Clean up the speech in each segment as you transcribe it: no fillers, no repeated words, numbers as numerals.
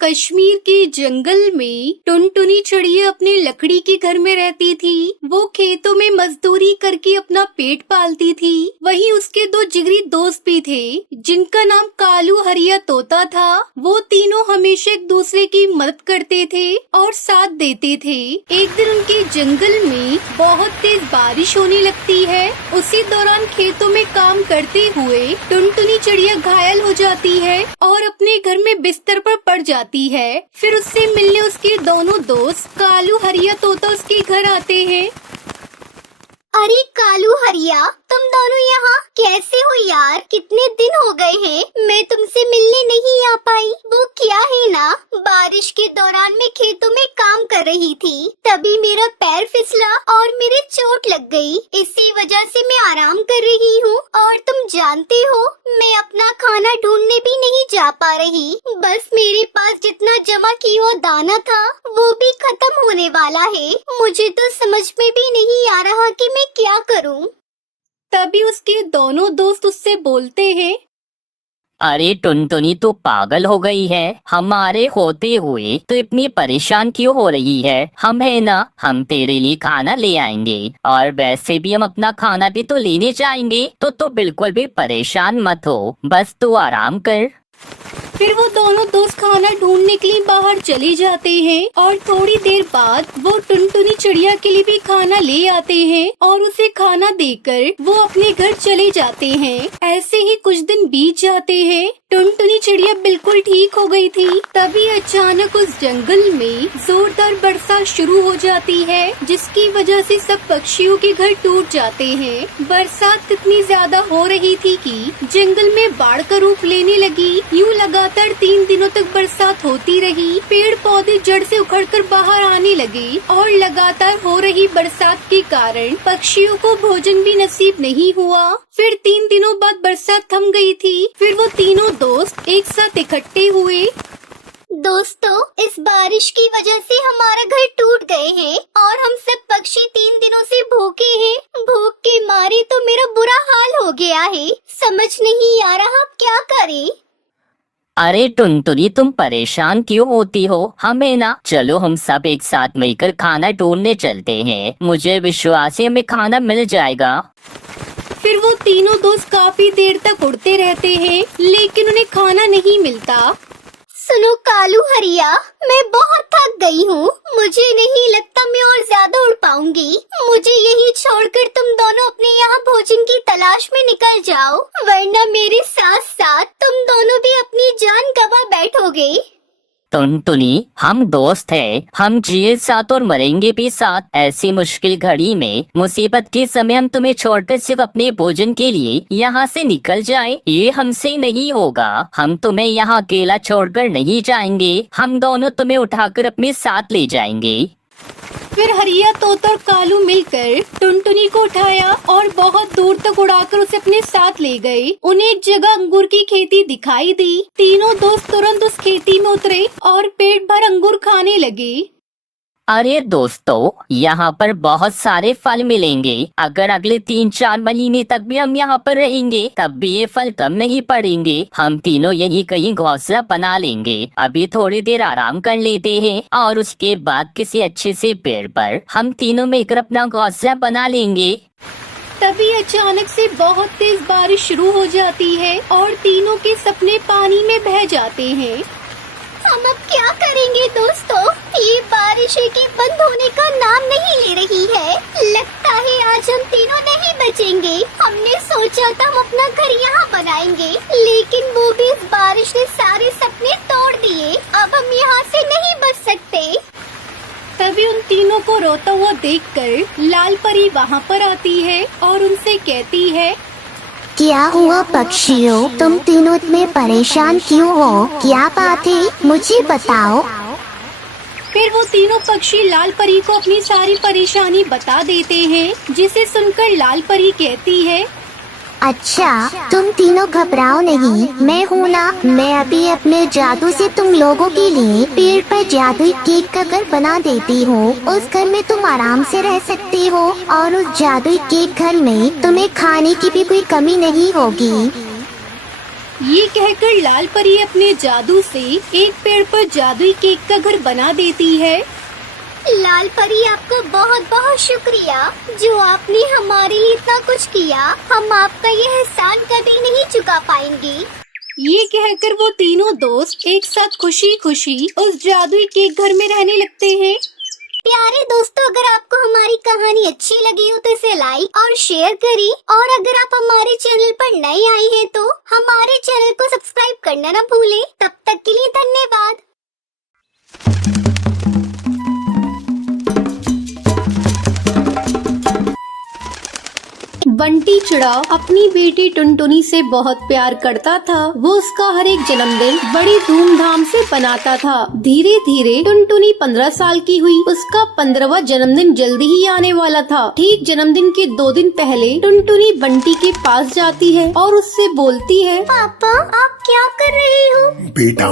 कश्मीर के जंगल में टुनटुनी चिड़िया अपने लकड़ी के घर में रहती थी। वो खेतों में मजदूरी करके अपना पेट पालती थी। वहीं उसके दो जिगरी दोस्त भी थे जिनका नाम कालू हरिया तोता था। वो तीनों हमेशा एक दूसरे की मदद करते थे और साथ देते थे। एक दिन उनके जंगल में बहुत तेज बारिश होने लगती है। उसी दौरान खेतों में काम करते हुए टुनटुनी चिड़िया घायल हो जाती है और अपने घर में बिस्तर पर पड़ जाती है। फिर उससे मिलने उसके दोनों दोस्त कालू हरिया तोता उसके घर आते हैं। अरे कालू हरिया, तुम दोनों यहाँ कैसे हो यार? कितने दिन हो गए हैं, मैं तुमसे मिलने नहीं आ पाई। वो क्या है ना, बारिश के दौरान मैं खेतों में काम कर रही थी, तभी मेरा पैर फिसला और मेरे चोट लग गई। इसी वजह से मैं आराम कर रही हूँ। और तुम जानते हो, मैं अपना खाना ढूंढने भी नहीं जा पा रही। बस मेरे पास जितना जमा किया हुआ दाना था वो भी खत्म होने वाला है। मुझे तो समझ में भी नहीं आ रहा कि मैं क्या करूं। तभी उसके दोनों दोस्त उससे बोलते हैं, अरे टुनटुनी तू पागल हो गई है। हमारे होते हुए तो इतनी परेशान क्यों हो रही है? हम है ना, हम तेरे लिए खाना ले आएंगे और वैसे भी हम अपना खाना भी तो लेने जाएंगे। तो बिल्कुल भी परेशान मत हो, बस तू आराम कर। फिर वो दोनों दोस्त खाना ढूंढने के लिए बाहर चले जाते हैं और थोड़ी देर बाद वो टुनटुनी चिड़िया के लिए भी खाना ले आते हैं और उसे खाना देकर वो अपने घर चले जाते हैं। ऐसे ही कुछ दिन बीत जाते हैं। टुनटुनी चिड़िया बिल्कुल ठीक हो गई थी। तभी अचानक उस जंगल में जोरदार बरसात शुरू हो जाती है, जिसकी वजह से सब पक्षियों के घर टूट जाते हैं। बरसात इतनी ज्यादा हो रही थी कि जंगल में बाढ़ का रूप लेने लगी। यूं लगातार 3 दिनों तक बरसात होती रही। पेड़ पौधे जड़ से उखड़कर बाहर आने लगे और लगातार हो रही बरसात के कारण पक्षियों को भोजन भी नसीब नहीं हुआ। फिर 3 दिनों बाद बरसात थम गई थी। फिर वो तीनों दोस्त एक साथ इकट्ठे हुए। दोस्तों, इस बारिश की वजह से हमारा घर टूट गए हैं और हम सब पक्षी 3 दिनों से भूखे हैं। भूख के मारे तो मेरा बुरा हाल हो गया है। समझ नहीं आ रहा क्या करें। अरे टुनटुनी तुम परेशान क्यों होती हो? हमें ना, चलो हम सब एक साथ मिलकर खाना ढूंढने चलते हैं। मुझे विश्वास है हमें खाना मिल जाएगा। फिर वो तीनों दोस्त काफी देर तक उड़ते रहते हैं, लेकिन उन्हें खाना नहीं मिलता। सुनो कालू हरिया, मैं बहुत थक गई हूँ। मुझे नहीं लगता मैं और ज्यादा उड़ पाऊंगी। मुझे यही छोड़कर तुम दोनों अपने यहाँ भोजन की तलाश में निकल जाओ, वरना मेरे साथ साथ तुम दोनों भी अपनी जान गंवा बैठोगे। टुनटुनी, हम दोस्त हैं, हम जिए साथ और मरेंगे भी साथ। ऐसी मुश्किल घड़ी में, मुसीबत के समय हम तुम्हें छोड़कर सिर्फ अपने भोजन के लिए यहाँ से निकल जाएं, ये हमसे नहीं होगा। हम तुम्हें यहाँ अकेला छोड़कर नहीं जाएंगे। हम दोनों तुम्हें उठाकर अपने साथ ले जाएंगे। फिर हरिया तोता और कालू मिलकर टुनटुनी को उठाया और बहुत दूर तक उड़ाकर उसे अपने साथ ले गए। उन्हें एक जगह अंगूर की खेती दिखाई दी। तीनों दोस्त तुरंत उस खेती में उतरे और पेट भर अंगूर खाने लगे। अरे दोस्तों, यहाँ पर बहुत सारे फल मिलेंगे। अगर अगले 3-4 महीने तक भी हम यहाँ पर रहेंगे तब भी ये फल कम नहीं पड़ेंगे। हम तीनों यही कहीं घोंसला बना लेंगे। अभी थोड़ी देर आराम कर लेते हैं और उसके बाद किसी अच्छे से पेड़ पर हम तीनों मिलकर अपना घोंसला बना लेंगे। तभी अचानक से बहुत तेज बारिश शुरू हो जाती है और तीनों के सपने पानी में बह जाते हैं। हम अब क्या करेंगे दोस्तों? ये बारिश की बंद होने का नाम नहीं ले रही है। लगता है आज हम तीनों नहीं बचेंगे। हमने सोचा था हम अपना घर यहाँ बनाएंगे, लेकिन वो भी इस बारिश ने सारे सपने तोड़ दिए। अब हम यहाँ से नहीं बच सकते। तभी उन तीनों को रोता हुआ देखकर लाल परी वहाँ पर आती है और उनसे कहती है, क्या हुआ पक्षियों, तुम तीनों इतने परेशान क्यों हो? क्या बात है, मुझे बताओ। फिर वो तीनों पक्षी लाल परी को अपनी सारी परेशानी बता देते हैं, जिसे सुनकर लाल परी कहती है, अच्छा, तुम तीनों घबराओ नहीं, मैं हूँ ना। मैं अभी अपने जादू से तुम लोगों के लिए पेड़ पर जादुई केक का घर बना देती हूँ। उस घर में तुम आराम से रह सकती हो और उस जादुई केक घर में तुम्हें खाने की भी कोई कमी नहीं होगी। ये कहकर लाल परी अपने जादू से एक पेड़ पर जादुई केक का घर बना देती है। लाल परी, आपका बहुत बहुत शुक्रिया जो आपने हमारे लिए इतना कुछ किया। हम आपका ये एहसान कभी नहीं चुका पाएंगे। ये कहकर वो तीनों दोस्त एक साथ खुशी खुशी उस जादुई केक घर में रहने लगते हैं। प्यारे दोस्तों, अगर आपको हमारी कहानी अच्छी लगी हो तो इसे लाइक और शेयर करें, और अगर आप हमारे चैनल पर नए आए हैं तो हमारे चैनल को सब्सक्राइब करना न भूलें। तब तक के लिए धन्यवाद। बंटी चिड़ा अपनी बेटी टुनटुनी से बहुत प्यार करता था। वो उसका हर एक जन्मदिन बड़ी धूमधाम से बनाता था। धीरे धीरे टुनटुनी 15 साल की हुई। उसका 15वां जन्मदिन जल्दी ही आने वाला था। ठीक जन्मदिन के 2 दिन पहले टुनटुनी बंटी के पास जाती है और उससे बोलती है, पापा, आप क्या कर रहे हो? बेटा,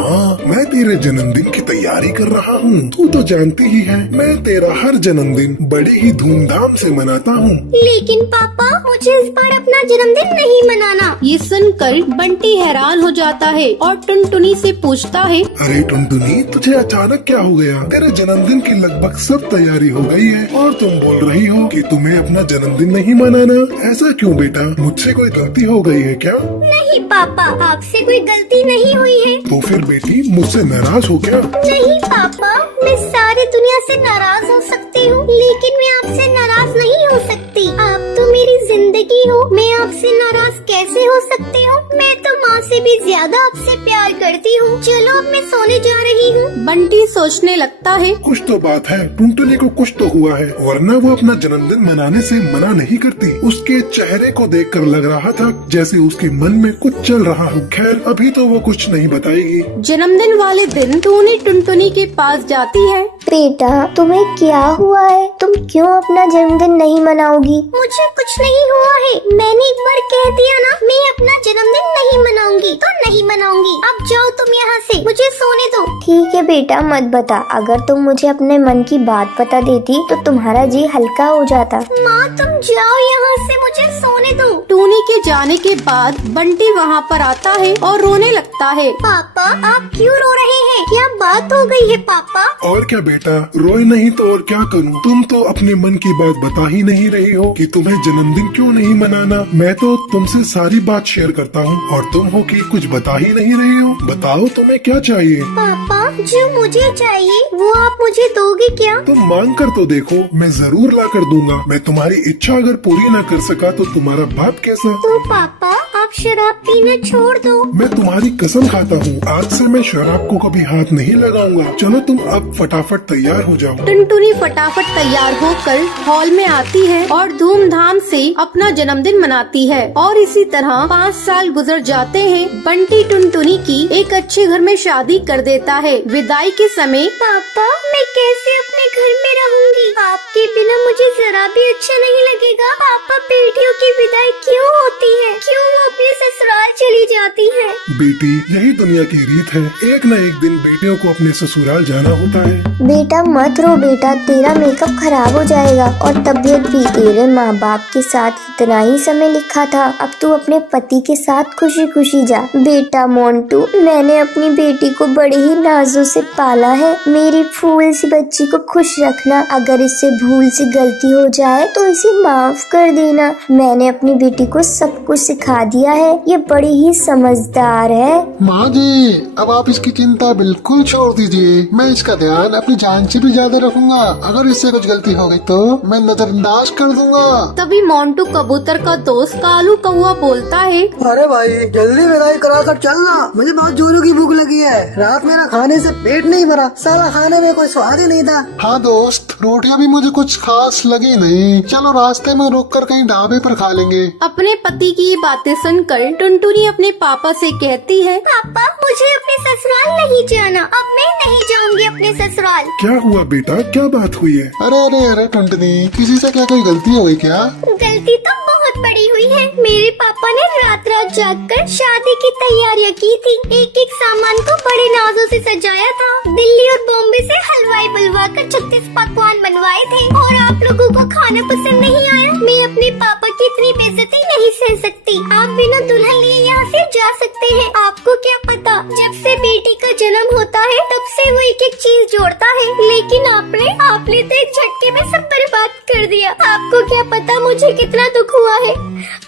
मैं तेरे जन्मदिन की तैयारी कर रहा हूँ। तू तो जानती ही है, मैं तेरा हर जन्मदिन बड़ी ही धूमधाम से मनाता हूँ। लेकिन पापा, मुझे इस बार अपना जन्मदिन नहीं मनाना। ये सुनकर बंटी हैरान हो जाता है और टुनटुनी से पूछता है, अरे टुनटुनी, तुझे अचानक क्या हो गया? तेरे जन्मदिन की लगभग सब तैयारी हो गई है और तुम बोल रही हो कि तुम्हें अपना जन्मदिन नहीं मनाना। ऐसा क्यों बेटा? मुझसे कोई गलती हो गई है क्या? नहीं पापा, आपसे कोई गलती नहीं हुई है। तो फिर बेटी, मुझसे नाराज हो क्या? नहीं पापा, मैं सारी दुनिया से नाराज हो सकती हूँ, लेकिन मैं आपसे नाराज नहीं हो सकती। आप तो मेरी जिंदगी हो, मैं आपसे नाराज कैसे हो सकती हूँ? मैं तो माँ से भी ज्यादा आपसे प्यार करती हूँ। चलो अब मैं सोने जा रही हूँ। बंटी सोचने लगता है, कुछ तो बात है, टुनटुनी को कुछ तो हुआ है, वरना वो अपना जन्मदिन मनाने से मना नहीं करती। उसके चेहरे को देखकर लग रहा था जैसे उसके मन में कुछ चल रहा हो। खैर, अभी तो वो कुछ नहीं बताएगी। जन्मदिन वाले दिन टूनी टुनटुनी के पास जाती है। बेटा, तुम्हें क्या हुआ है? तुम क्यों अपना जन्मदिन नहीं मनाओगी? मुझे कुछ नहीं हुआ है। मैंने एक बार कह दिया ना, मैं अपना जन्मदिन नहीं मनाऊंगी तो नहीं मनाऊंगी। अब जाओ तुम यहाँ से, मुझे सोने दो। ठीक है बेटा, मत बता। अगर तुम मुझे अपने मन की बात बता देती तो तुम्हारा जी हल्का हो जाता। माँ, तुम जाओ यहाँ से, मुझे सोने दो। टूनी के जाने के बाद बंटी वहाँ पर आता है और रोने लगता है। पापा, आप क्यों रो रहे हैं? क्या बात हो गई है पापा? और क्या बेटा, रोए नहीं तो और क्या करूं? तुम तो अपने मन की बात बता ही नहीं रही हो कि तुम्हें जन्मदिन क्यों नहीं मनाना। मैं तो तुमसे सारी बात शेयर करता हूँ और तुम हो कि कुछ बता ही नहीं रही हो। बताओ, तुम्हें क्या चाहिए? पापा, जो मुझे चाहिए वो आप मुझे दोगे क्या? तुम मांग कर तो देखो, मैं जरूर ला कर दूंगा। मैं तुम्हारी इच्छा अगर पूरी न कर सका तो तुम्हारा बाप कैसा? तो पापा, आप शराब पीना छोड़ दो। मैं तुम्हारी कसम खाता हूँ, आज से मैं शराब को कभी हाथ नहीं लगाऊंगा। चलो तुम अब फटाफट तैयार हो जाओ। टुनटुनी फटाफट तैयार होकर हॉल में आती है और धूमधाम से अपना जन्मदिन मनाती है। और इसी तरह 5 साल गुजर जाते हैं। बंटी टुनटुनी की एक अच्छे घर में शादी कर देता है। विदाई के समय, पापा, मैं कैसे अपने घर में रहूंगी? आपके बिना मुझे जरा भी अच्छा नहीं लगेगा। पापा, बेटियों की विदाई क्यों होती है? क्यों वो अपने ससुराल चली जाती है? बेटी, यही दुनिया की रीत है। एक न एक दिन बेटियों को अपने ससुराल जाना होता है। बेटा मत रो बेटा, तेरा मेकअप खराब हो जाएगा और तबीयत भी। तेरे माँ बाप के साथ इतना ही समय लिखा था, अब तू अपने पति के साथ खुशी खुशी जा। बेटा मोंटू, मैंने अपनी बेटी को बड़े ही नाजों से पाला है। मेरी फूल सी बच्ची को खुश रखना। अगर इससे भूल से गलती हो जाए तो इसे माफ कर देना। मैंने अपनी बेटी को सब कुछ सिखा दिया है। ये बड़ी ही समझदार है। माँ जी, अब आप इसकी चिंता बिल्कुल छोड़ दीजिए। मैं इसका ध्यान अपनी जान से भी ज्यादा रखूंगा। अगर इससे कुछ गलती हो गई तो मैं नजरअंदाज कर दूंगा। तभी मोंटू कबूतर का दोस्त कालू कौआ बोलता है, अरे भाई, जल्दी विदाई करा कर चलना, मुझे बहुत जोरों की भूख लगी है। रात मेरा खाने से पेट नहीं भरा, साला खाने में कोई स्वाद ही नहीं था। हाँ दोस्त, रोटियां भी मुझे कुछ खास लगी नहीं। चलो रास्ते में रुक कर कहीं ढाबे पर खा लेंगे। अपने पति की ये बातें सुनकर टुनटुनी अपने पापा से कहती है, पापा, मुझे अपने ससुराल नहीं जाना। अब मैं नहीं जाऊंगी अपने ससुराल। क्या हुआ बेटा, क्या बात हुई है? अरे अरे अरे टुनटुनी, किसी से क्या कोई गलती हो गई क्या? गलती तो बहुत बड़ी हुई है। मेरे पापा ने रात रात जागकर शादी की तैयारियां की थी। एक एक सामान को बड़े नाजों से सजाया था। दिल्ली और बॉम्बे से हलवाई बुलवा कर 36 पकवान बनवाए थे और आप लोगों को खाना पसंद नहीं आया। मैं अपने पापा की इतनी बेइज्जती नहीं सह सकती। आप बिना दुल्हन लिए यहाँ से जा सकते हैं। आपको क्या पता, जब से बेटी का जन्म होता है तब से वो एक एक चीज जोड़ता है, लेकिन आपने तो एक झटके में सब बर्बाद कर दिया। आपको क्या पता मुझे कितना दुख हुआ है।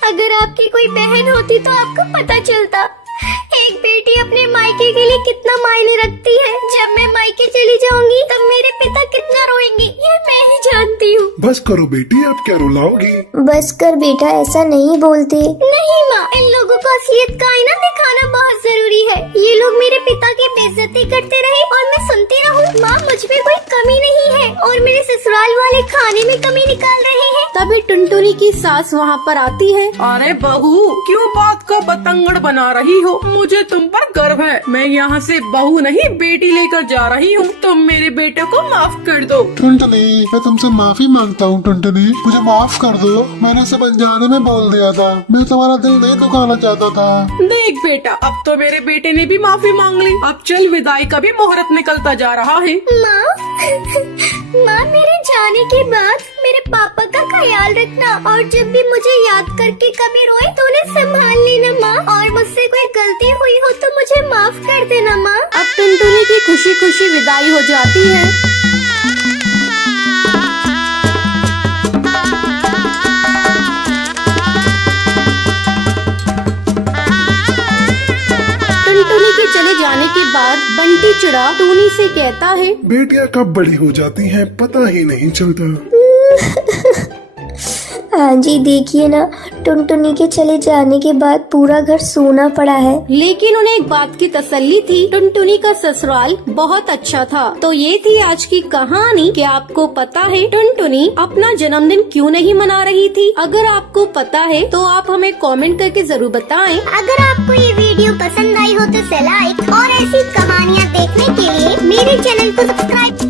अगर आपकी कोई बहन होती तो आपको पता चलता। एक बेटी अपने मायके के लिए कितना मायने रखती है। जब मैं मायके चली जाऊंगी तब मेरे पिता कितना रोएंगे, ये मैं ही जानती हूँ। बस करो बेटी, अब क्या रुलाओगी? बस कर बेटा, ऐसा नहीं बोलते। नहीं माँ, इन लोगों को असलियत का आईना दिखाना बहुत जरूरी है। ये लोग मेरे पिता की बेइज्जती करते रहे और मैं सुनती रहूँ। माँ, मुझ में कोई कमी नहीं है और मेरे ससुराल वाले खाने में कमी निकाल रहे हैं। तभी टुनटुनी की सास वहाँ पर आती है। अरे बहू, क्यों बात को पतंगड़ बना रही हो? मुझे तुम पर गर्व है। मैं यहाँ से बहू नहीं बेटी लेकर जा रही हूँ। तुम मेरे बेटे को माफ कर दो। टुनटुनी, मैं तुमसे माफी मांगता हूँ। टुनटुनी, मुझे माफ कर दो। मैंने सब अनजाने में बोल दिया था। मैं तुम्हारा दिल नहीं दुखाना चाहता था। देख बेटा, अब तो मेरे बेटे ने भी माफी मांग ली। अब चल, विदाई का भी मुहूर्त निकलता जा रहा है। माँ, मेरे जाने के बाद मेरे पापा का ख्याल रखना और जब भी मुझे याद करके कभी रोए तो उन्हें संभाल लेना माँ। और मुझसे कोई गलती हुई हो तो मुझे माफ कर देना माँ। अब टुनटुनी की खुशी खुशी विदाई हो जाती है। टुनटुनी के चले जाने के बाद बंटी चिड़ा टूनी से कहता है, बेटियां कब बड़ी हो जाती हैं पता ही नहीं चलता। हाँ जी, देखिए ना, टुनटुनी के चले जाने के बाद पूरा घर सोना पड़ा है। लेकिन उन्हें एक बात की तसल्ली थी, टुनटुनी का ससुराल बहुत अच्छा था। तो ये थी आज की कहानी। क्या आपको पता है टुनटुनी अपना जन्मदिन क्यों नहीं मना रही थी? अगर आपको पता है तो आप हमें कमेंट करके जरूर बताएं। अगर आपको ये वीडियो पसंद आई हो तो लाइक और ऐसी कहानियाँ देखने के लिए मेरे चैनल को सब्सक्राइब